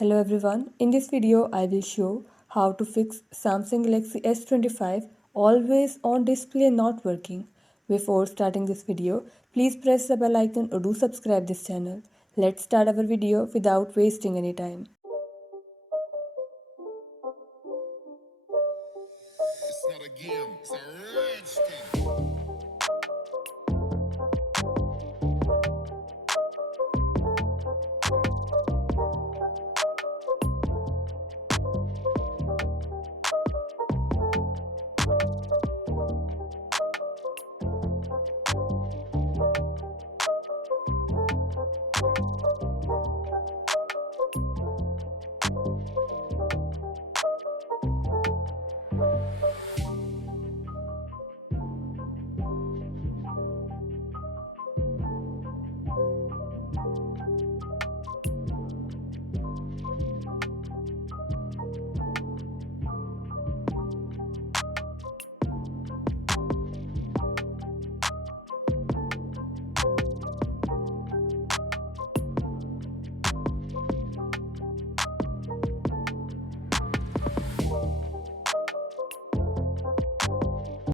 Hello everyone, in this video I will show how to fix Samsung Galaxy S25 always on display not working. Before starting this video, please press the bell icon or do subscribe this channel. Let's start our video without wasting any time.